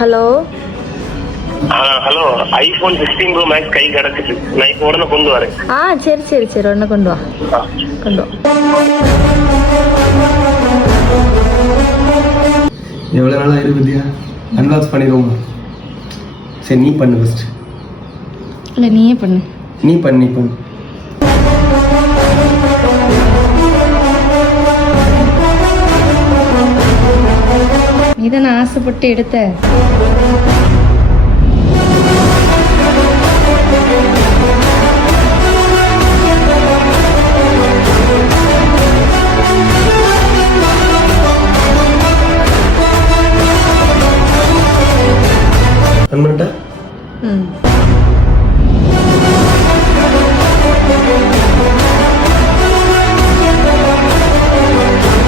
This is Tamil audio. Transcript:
Hello hello, iPhone 16 pro max கை கிடச்சிட்டு, நான் இப்போ உடனே கொண்டு வரேன். சரி சரி சரி, ஒன்று கொண்டு வா. கொண்டு வா. எவ்வளோ நாளாக இருபதியா அன்பாக்ஸ் பண்ணிடுவோமா? சரி நீ பண்ணு ஃபஸ்ட். இல்லை நீயே பண்ணு. நீ பண்ணு. நீ தானே ஆசைப்பட்டு எடுத்த.